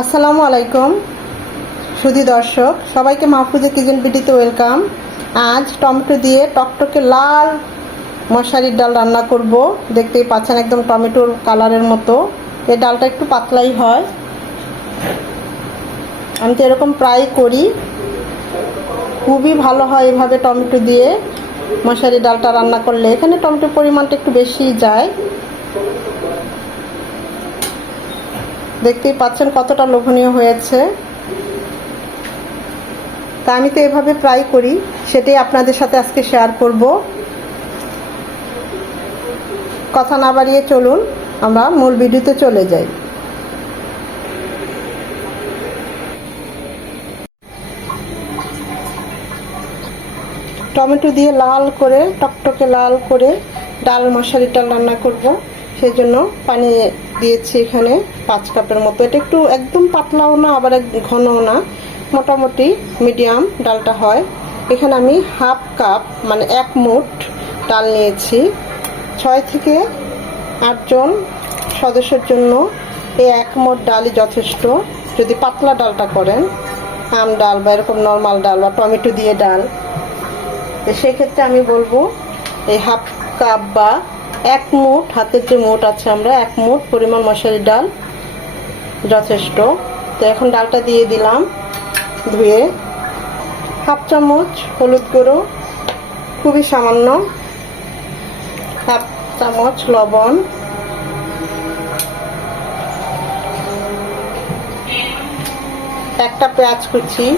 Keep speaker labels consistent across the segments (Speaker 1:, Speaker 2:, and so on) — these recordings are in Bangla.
Speaker 1: আসসালামু আলাইকুম, সুধী দর্শক। সবাইকে মাহফুজের কিচেন পিটিতে ওয়েলকাম। আজ টমেটো দিয়ে টকটকে লাল মশারির ডাল রান্না করব। দেখতেই পাচ্ছেন একদম টমেটোর কালারের মতো। এই ডালটা একটু পাতলাই হয়। আমি তো এরকম প্রায় করি। খুবই ভালো হয় এভাবে টমেটো দিয়ে মশারি ডালটা রান্না করলে। এখানে টমেটোর পরিমাণটা একটু বেশি যায়। দেখতেই পাচ্ছেন কতটা লোভনীয় হয়েছে। তা আমি তো এভাবে প্রায় করি, সেটাই আপনাদের সাথে আজকে শেয়ার করব। কথা না বাড়িয়ে চলুন, আমরা মূল ভিডিওতে চলে যাই। টমেটো দিয়ে লাল করে, টকটকে লাল করে ডাল মশারিটা রান্না করব। সেই জন্য পানি দিয়েছি এখানে পাঁচ কাপের মতো। এটা একটু একদম পাতলাও না, আবার ঘনও না। মোটামুটি মিডিয়াম ডালটা হয়। এখানে আমি হাফ কাপ মানে এক মুঠ ডাল নিয়েছি। ছয় থেকে আটজন সদস্যের জন্য এই এক মুঠ ডালই যথেষ্ট। যদি পাতলা ডালটা করেন, আম ডাল বা এরকম নর্মাল ডাল বা টমেটো দিয়ে ডাল সেক্ষেত্রে আমি বলব এই হাফ কাপ বা এক মুঠ হাতের যে মুঠ আছে আমরা, এক মুঠ পরিমাণ মশারি ডাল যথেষ্ট। তো এখন ডালটা দিয়ে দিলাম, ধুয়ে। হাফ চামচ হলুদ গুঁড়ো, খুবই সামান্য। হাফ চামচ লবণ। একটা পেঁয়াজ কুচি।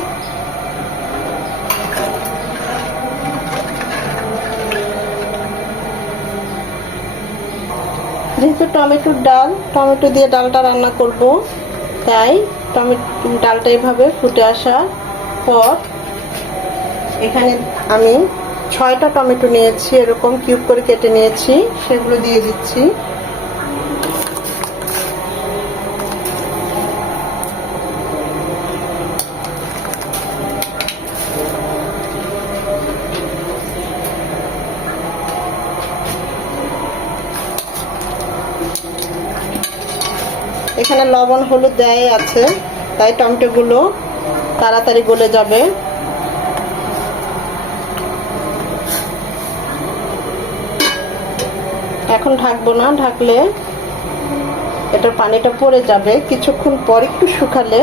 Speaker 1: যেহেতু টমেটোর ডাল, টমেটো দিয়ে ডালটা রান্না করব, তাই টমেটো ডালটা এভাবে ফুটে আসার পর এখানে আমি ছয়টা টমেটো নিয়েছি, এরকম কিউব করে কেটে নিয়েছি, সেগুলো দিয়ে দিচ্ছি। এখানে লবণ, হলুদ দেয় আছে। তাই টমেটোগুলো তাড়াতাড়ি গলে যাবে। এখন ঢাকবো না, ঢাকলে এটার পানিটা পড়ে যাবে। কিছুক্ষণ পর একটু শুকালে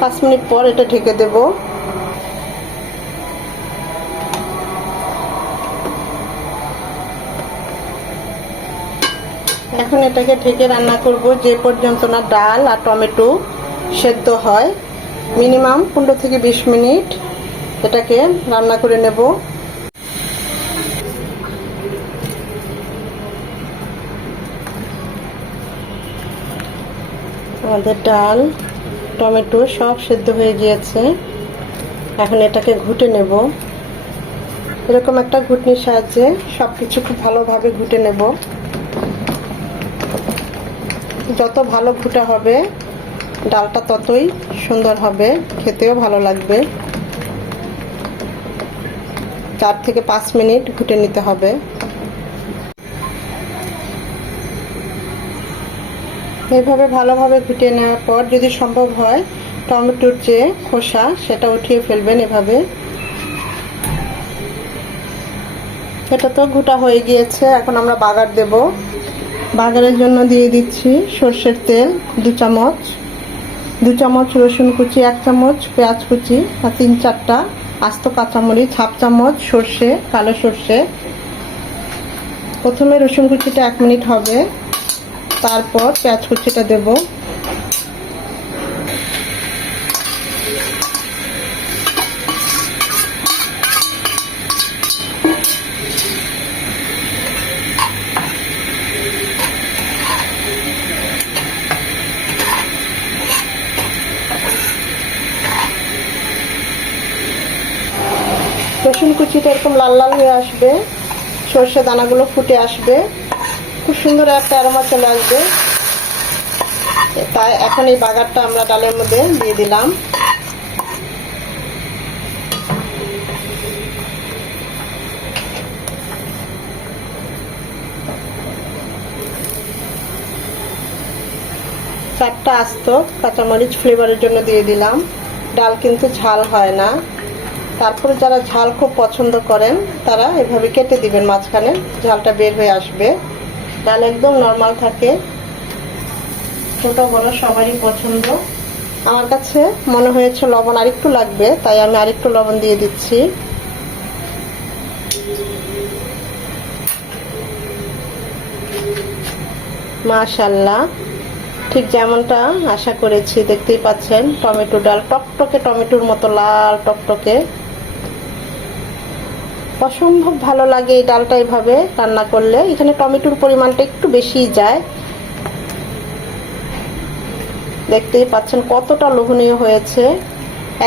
Speaker 1: পাঁচ মিনিট পর এটা ঢেকে দেব। এখন এটাকে ঢেকে রান্না করব যে পর্যন্ত না ডাল আর টমেটো সেদ্ধ হয়। মিনিমাম পনেরো থেকে বিশ মিনিট এটাকে রান্না করে নেব। আমাদের ডাল, টমেটো সব সেদ্ধ হয়ে গিয়েছে। এখন এটাকে ঘুটে নেব। এরকম একটা ঘুটনির সাহায্যে সব কিছু খুব ভালোভাবে ঘুটে নেব। যত ভালো ফুটা হবে, ডালটা ততই সুন্দর হবে, খেতেও ভালো লাগবে। চার থেকে পাঁচ মিনিট ঘুটে নিতে হবে। এইভাবে ভালোভাবে ঘুটে নেওয়ার পর যদি সম্ভব হয়, টমেটোর যে খোসা, সেটা উঠিয়ে ফেলবেন এভাবে। এটা তো ঘুটা হয়ে গিয়েছে, এখন আমরা বাগার দেব। বাগারের জন্য দিয়ে দিচ্ছি সর্ষের তেল, দু চামচ। দু চামচ রসুন কুচি, এক চামচ পেঁয়াজ কুচি আর তিন চারটা আস্ত কাঁচামরিচ, হাফ চামচ সর্ষে, কালো সর্ষে। প্রথমে রসুন কুচিটা এক মিনিট হবে। তারপর পেঁয়াজ কুচিটা দেব। রসুন কুচিটা এরকম লাল লাল হয়ে আসবে। সর্ষে দানাগুলো ফুটে আসবে। খুব সুন্দর একটা অ্যারোমা চলে আসবে। তাই এখন এই বাগারটা আমরা ডালের মধ্যে দিয়ে দিলাম। চারটা আস্ত কাঁচামরিচ ফ্লেভারের জন্য দিয়ে দিলাম। ডাল কিন্তু ঝাল হয় না। তারপরে যারা ঝাল খুব পছন্দ করেন, তারা এভাবে কেটে দিবেন মাঝখানে, ঝালটা বের হয়ে আসবে। ডাল একদম নর্মাল থাকে। ছোট বড় সবারই পছন্দ। আমার কাছে মনে হয়েছে লবণ আরেকটু লাগবে, তাই আমি আরেকটু লবণ দিয়ে দিচ্ছি। মাশাল্লাহ। ঠিক যেমনটা আশা করেছি, দেখতেই পাচ্ছেন, টমেটো ডাল টকটকে টমেটোর মতো লাল টকটকে। অসম্ভব ভালো লাগে এই ডালটা এভাবে রান্না করলে। এখানে টমেটোর পরিমাণটা একটু বেশিই যায়। দেখতেই পাচ্ছেন কতটা লোভনীয় হয়েছে।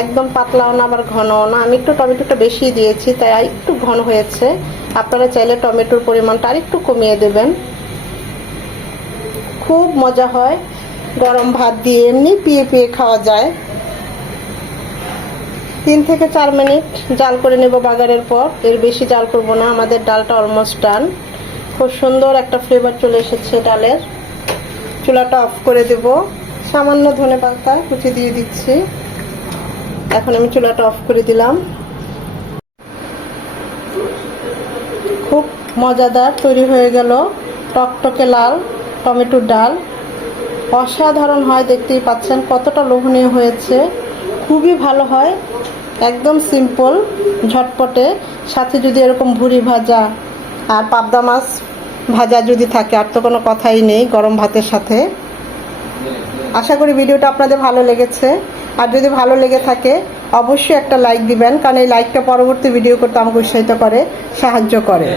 Speaker 1: একদম পাতলাও না, আবার ঘনও না। আমি একটু টমেটোটা বেশি দিয়েছি, তাই একটু ঘন হয়েছে। আপনারা চাইলে টমেটোর পরিমাণটা আরেকটু কমিয়ে দেবেন। খুব মজা হয় গরম ভাত দিয়ে। এমনি পিয়ে পিয়ে খাওয়া যায়। তিন থেকে চার মিনিট জাল করে নেব বাগারের পর। এর বেশি জাল করব না, আমাদের ডালটা অলমোস্ট ডান খুব সুন্দর একটা ফ্লেভার চলে এসেছে ডালের। চুলাটা অফ করে দেব। সামান্য ধনে পাতা কুচি দিয়ে দিচ্ছি। এখন আমি চুলাটা অফ করে দিলাম। খুব মজাদার তৈরি হয়ে গেল টকটকে লাল টমেটোর ডাল। অসাধারণ হয়, দেখতেই পাচ্ছেন কতটা লোভনীয় হয়েছে। খুবই ভালো হয়। একদম সিম্পল, ঝটপটে। সাথে যদি এরকম ভুড়ি ভাজা আর পাবদা মাছ ভাজা যদি থাকে, আর তো কোনো কথাই নেই গরম ভাতের সাথে। আশা করি ভিডিওটা আপনাদের ভালো লেগেছে। আর যদি ভালো লেগে থাকে, অবশ্যই একটা লাইক দিবেন, কারণ এই লাইকটা পরবর্তী ভিডিও করতে আমাকে উৎসাহিত করে, সাহায্য করে।